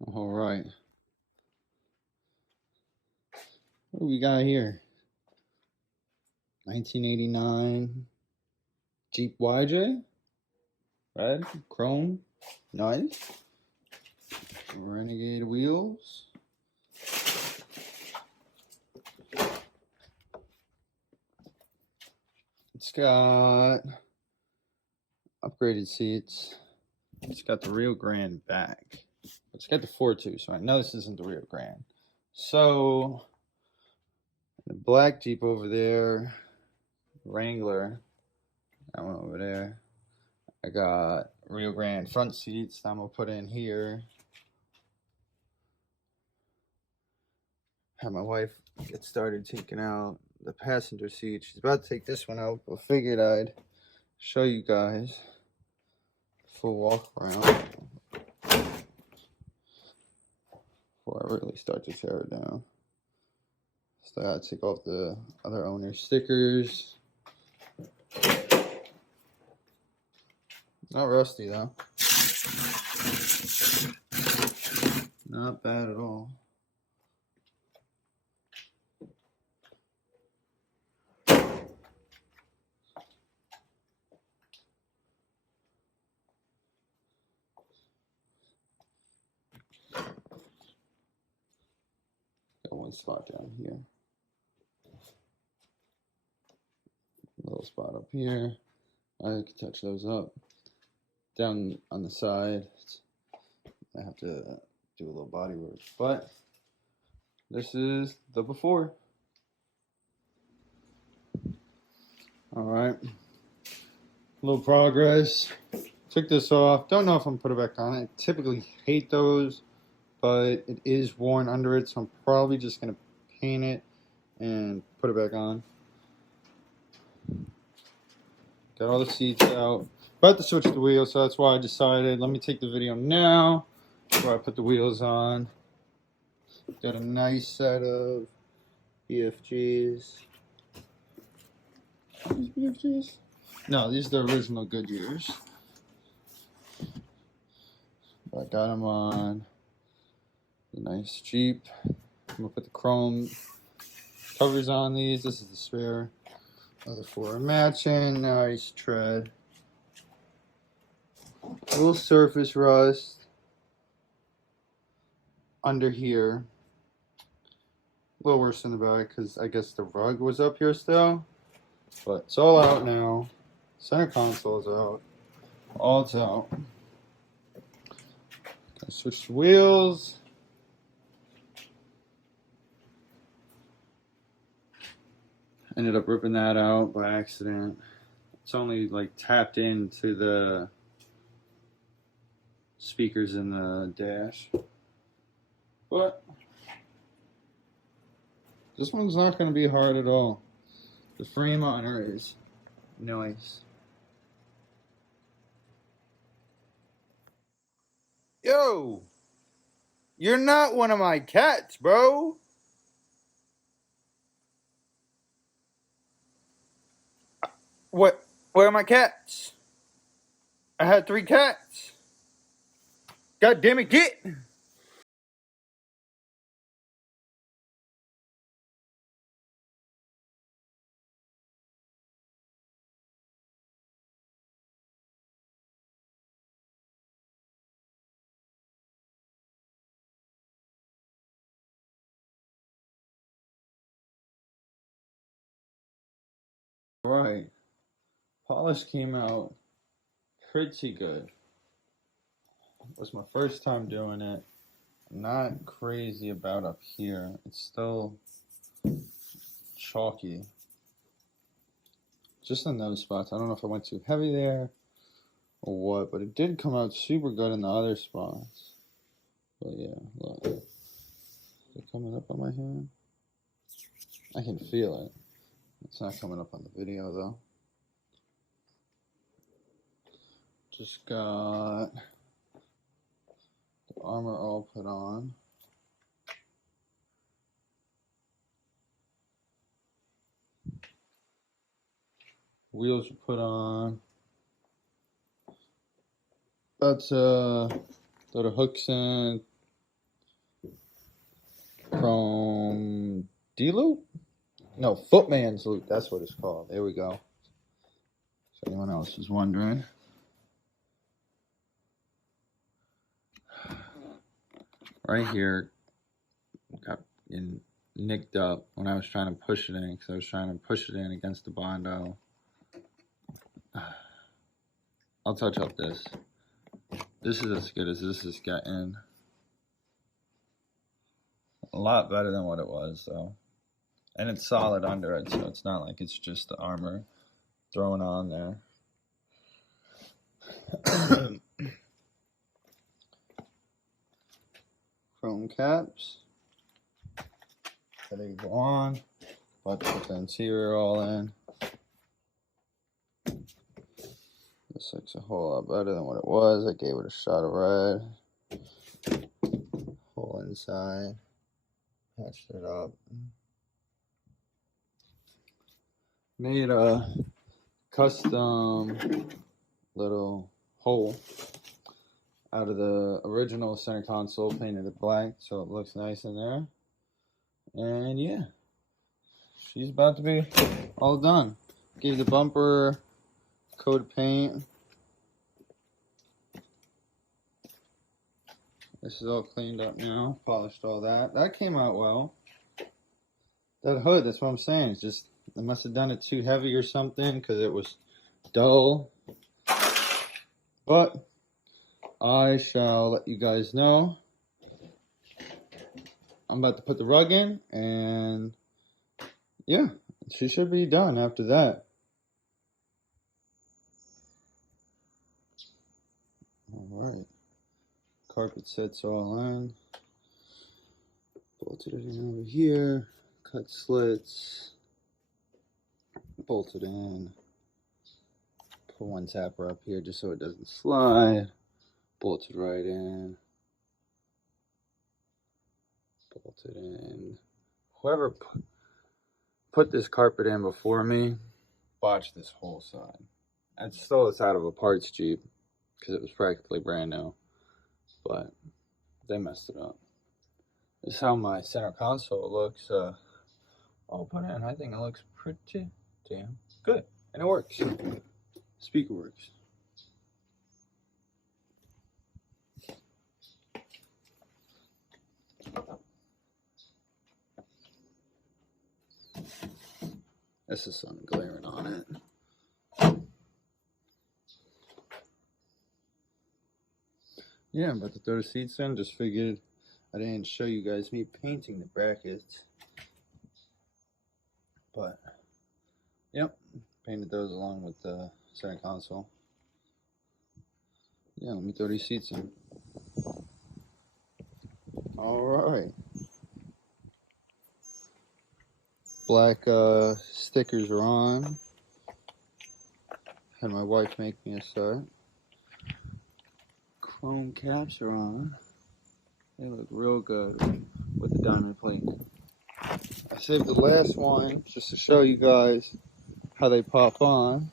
All right. What do we got here? 1989 Jeep YJ. Red, chrome, nice. Renegade wheels. It's got upgraded seats. It's got the Rio Grande back. It's got the 4.2, so I know this isn't the Rio Grande. So, the black Jeep over there, Wrangler, that one over there. I got Rio Grande front seats that I'm going to put in here. Have my wife get started taking out the passenger seat. She's about to take this one out, but figured I'd show you guys full walk around before I really start to tear it down. So I gotta take off the other owner's stickers. Not rusty though. Not bad at all. Got one spot down here. Little spot up here. I can touch those up. Down on the side, I have to do a little body work, but this is the before. All right, a little progress. Took this off. Don't know if I'm gonna put it back on. I typically hate those, but it is worn under it, so I'm probably just gonna paint it and put it back on. Got all the seats out. About to switch the wheels, so that's why I decided, let me take the video now before I put the wheels on. Got a nice set of BFGs. Are these BFGs? No, these are the original Goodyears. I got them on the nice Jeep. I'm gonna put the chrome covers on these. This is the spare. Other four are matching. Nice tread. A little surface rust under here. A little worse in the back because I guess the rug was up here still. But it's all out now. Center console's out. All's out. I switched wheels. Ended up ripping that out by accident. It's only like tapped into the speakers in the dash. But this one's not going to be hard at all. The frame on her is nice. Yo! You're not one of my cats, bro! What? Where are my cats? I had 3 cats. God damn it, get! Right. Polish came out pretty good. It was my first time doing it. I'm not crazy about up here. It's still chalky. Just in those spots. I don't know if I went too heavy there or what, but it did come out super good in the other spots. But yeah, look. Is it coming up on my hand? I can feel it. It's not coming up on the video though. Just got the armor all put on. Wheels are put on. About to throw the hooks in, chrome D-loop? No, Footman's loop. That's what it's called. There we go. If anyone else is wondering. Right here got nicked up when I was trying to push it in, because I was trying to push it in against the Bondo. I'll touch up this. This is as good as this is getting. A lot better than what it was, though. And it's solid under it, so it's not like it's just the armor thrown on there. Chrome caps. Ready to go on. About to put the interior all in. This looks a whole lot better than what it was. I gave it a shot of red. Hole inside. Patched it up. Made a custom little hole out of the original center console, painted it black so it looks nice in there. And yeah, she's about to be all done. Gave the bumper coat of paint. This is all cleaned up now, polished all that. That came out well. That hood, that's what I'm saying. It's just, I must have done it too heavy or something because it was dull. But I shall let you guys know. I'm about to put the rug in, and yeah, she should be done after that. Alright. Carpet sets all in. Bolted it in over here. Cut slits. Bolted in. Put one tapper up here just so it doesn't slide. Bolted right in. Bolted in. Whoever put this carpet in before me botched this whole side. I stole this out of a parts Jeep because it was practically brand new, but they messed it up. This is how my center console looks all put in. I think it looks pretty damn good, and it works. Speaker works. This is sun glaring on it. Yeah, I'm about to throw the seats in. Just figured I didn't show you guys me painting the brackets. But, yep, painted those along with the center console. Yeah, let me throw these seats in. Alright. Black stickers are on. Had my wife make me a set. Chrome caps are on. They look real good with the diamond plate. I saved the last one just to show you guys how they pop on.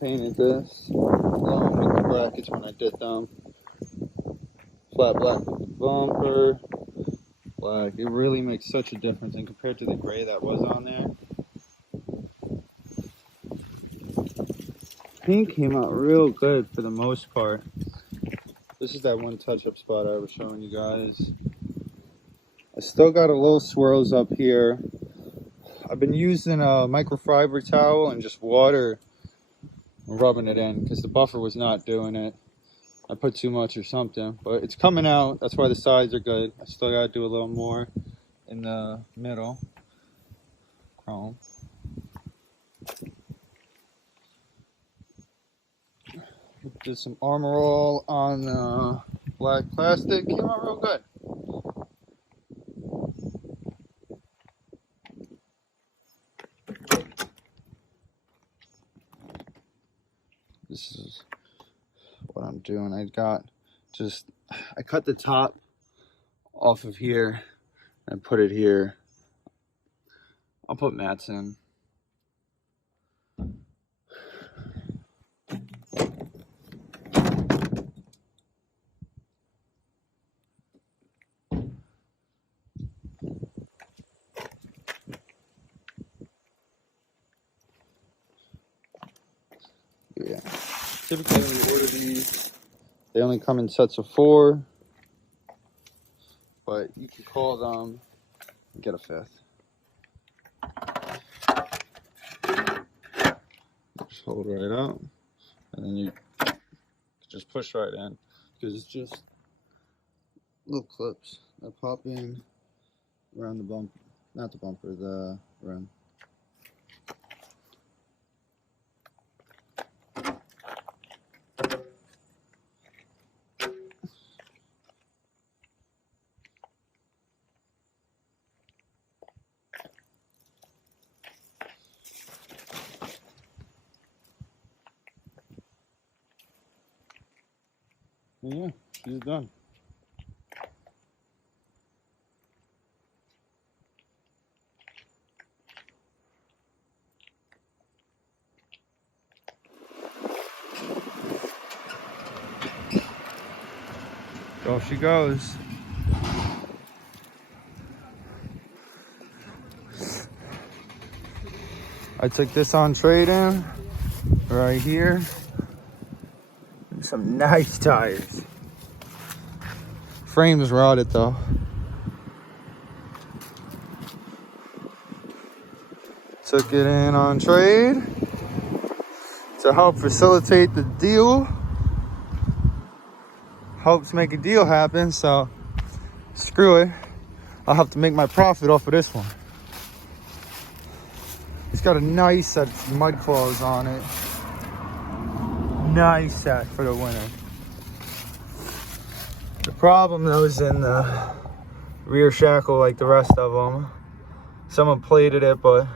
Painted this along with the brackets when I did them. Flat black with the bumper. Black. It really makes such a difference, and compared to the gray that was on there, pink came out real good for the most part. This is that one touch-up spot I was showing you guys. I still got a little swirls up here. I've been using a microfiber towel and just water and rubbing it in because the buffer was not doing it. I put too much or something, but it's coming out. That's why the sides are good. I still gotta do a little more in the middle. Chrome. Did some Armor All on black plastic. Came out real good. This is what I'm doing. I cut the top off of here and put it here. I'll put mats in. Typically when you order these, they only come in sets of 4, but you can call them and get a 5th. Just hold right out, and then you just push right in, because it's just little clips that pop in around the bumper, not the bumper, the rim. And yeah, she's done. Off she goes. I took this on trade-in right here. Some nice tires. Frame's rotted though. Took it in on trade to help facilitate the deal. Helps make a deal happen, so screw it. I'll have to make my profit off of this one. It's got a nice set of mud claws on it. Nice set for the winter. The problem though is in the rear shackle like the rest of them. Someone plated it, but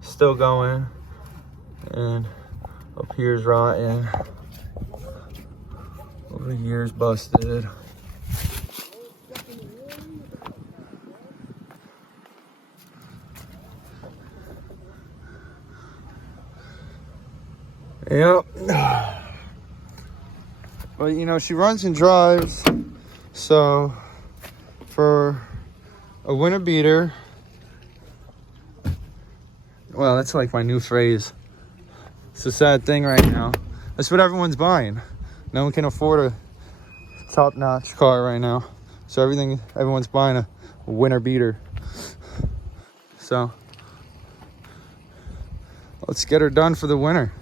still going. And up here's rotten. Over here's busted. Yep. But you know, she runs and drives, so for a winter beater, well, that's like my new phrase. It's a sad thing right now. That's what everyone's buying. No one can afford a top-notch car right now, so everyone's buying a winter beater. So let's get her done for the winter.